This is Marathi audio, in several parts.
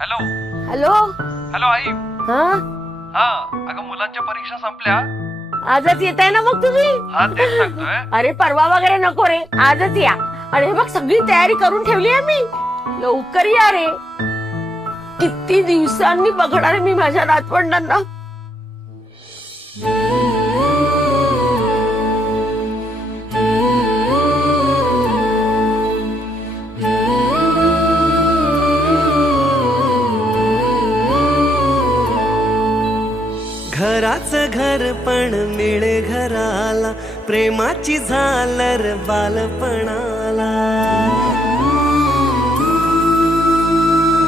Hello hello. हॅलो आई. हा हा अगं मुलांच्या परीक्षा संपल्या. आजच येत आहे ना मग तुम्ही? हा तेच सांगतोय. अरे परवा वगैरे नको रे, आजच या. आणि हे बघ सगळी तयारी करून ठेवली आहे मी. लवकर या रे, किती दिवसांनी बघणार आहे मी माझ्या नातवंडांना. घराचं घर पण मिळे घराला, प्रेमाची झालर बालपणाला.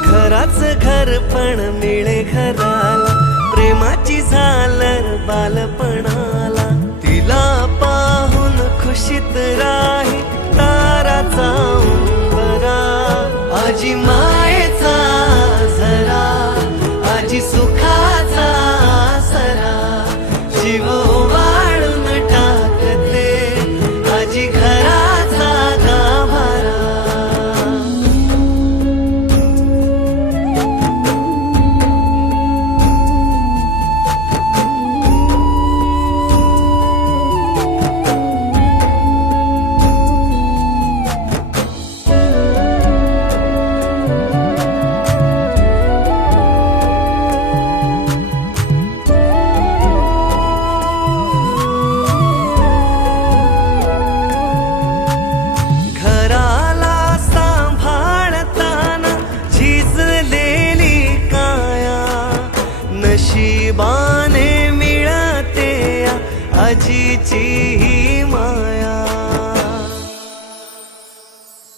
घराचं घर पण मिळे घराला, प्रेमाची झालर बालपणाला. तिला पाहून खुशीत राही तारा जाऊन बरा. आजी मायेचा झरा, आजी सुखाचा जीव वाळून टाकते, आजी घराचा गाभारा. नशिबाने मिळते आजीची ही माया.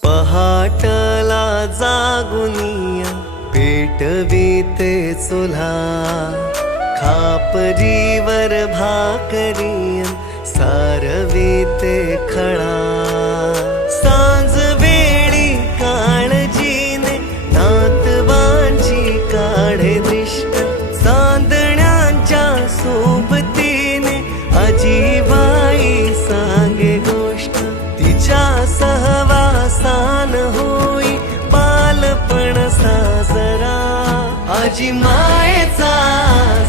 पहाटला जागुनिया पेटवीते चुल्हा, खापरीवर भाकरियन सारवीते खळा. सांज वेळी काळजीने नातवांची काढे दृष्ट, सोबतीने आजीबाई सांगे गोष्ट. तिच्या सहवासान होई बालपण साजरा. आजी मायेचा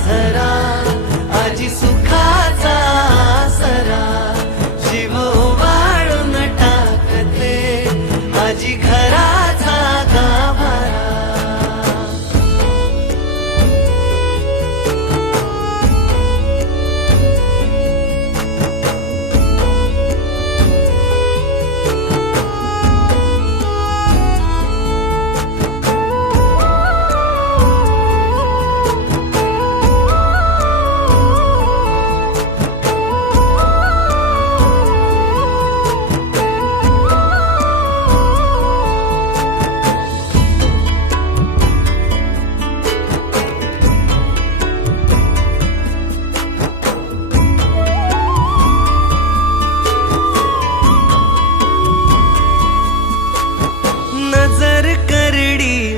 झरा, आजी सुखाचा सरा. जीव वाळून टाकते, आजी घराचा गाभारा.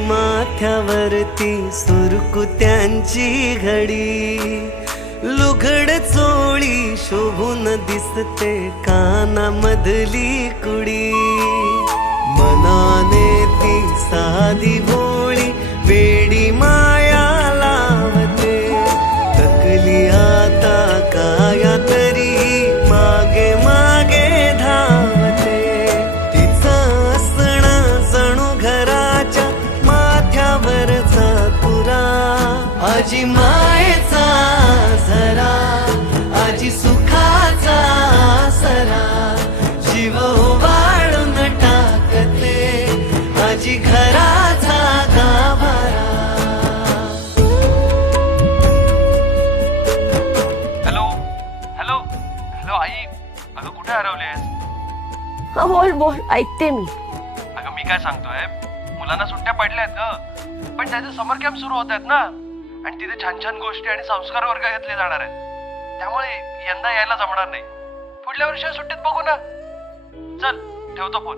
माथ्यावरती सुरकुत्यांची घडी, लुगड चोळी शोभून दिसते कानामधली कुडी. मनाने ती साधी भोळी वेडी माया लावते. तकली आता काया तरी मागे मागे धावते. तिचं असणं जणू घराच्या माथ्यावरचा तुरा. आजी मायेचा झरा, आजी सुखाचा सरा. जीव वाळून टाकते, आजी घराचा गाभारा. हॅलो हॅलो हॅलो आई. अगं कुठे हरवलीस? हा बोल बोल, ऐकते मी. अगं मी काय सांगतोय, मुलांना सुट्ट्या पडल्यात ग, पण त्याचे समर कॅम्प सुरू होत आहेत ना, आणि तिथे छान छान गोष्टी आणि संस्कार वर्ग घेतले जाणार आहेत. त्यामुळे यंदा यायला जमणार नाही. पुढल्या वर्षी सुट्टीत बघू ना. चल ठेवतो फोन.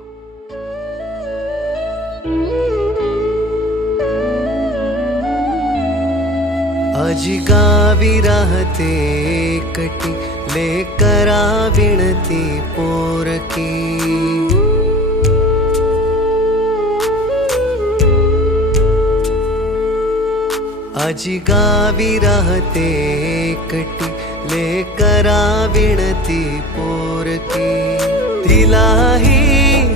आजी गावी राहते एकटी, लेकरा विणती पोरकी. आजी गावी राहते एकटी लेकरा विणती पोरकी तिलाही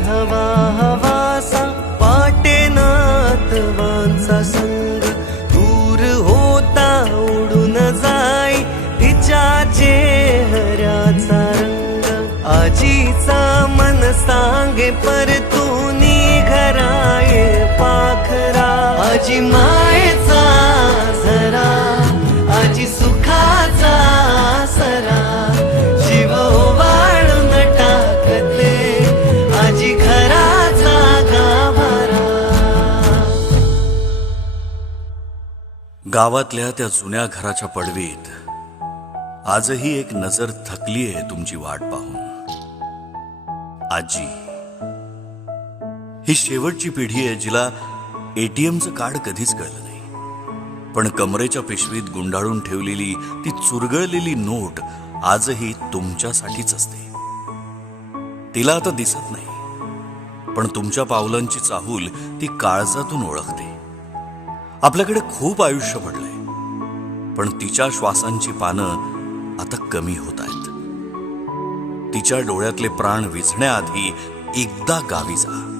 हवा हवासा पाटे नातवांचा संग दूर होता उडून जाई तिच्या चेहऱ्याचा रंग आजीचा मन सांगे परतूनी घराये पाखरा आजी मायेचा झरा आजी सुखाचा सरा जीव वाळून टाकते आजी घराचा गाभारा. गावातल्या त्या जुन्या घराच्या पडवीत आजही एक नजर थकली आहे तुमची वाट पाहून. आजी ही शेवटची पिढी आहे जिला एटीएमचं कार्ड कधीच कळलं नाही, पण कमरेच्या पिशवीत गुंडाळून ठेवलेली ती चुरगळलेली नोट आजही तुमच्यासाठीच असते. तिला आता दिसत नाही, पण तुमच्या पावलांची चाहूल ती काळजातून ओळखते. आपल्याकडे खूप आयुष्य पडलंय, पण तिच्या श्वासांची पानं आता कमी होत आहेत. तिच्या डोळ्यातले प्राण विझण्याआधी एकदा गावी जा.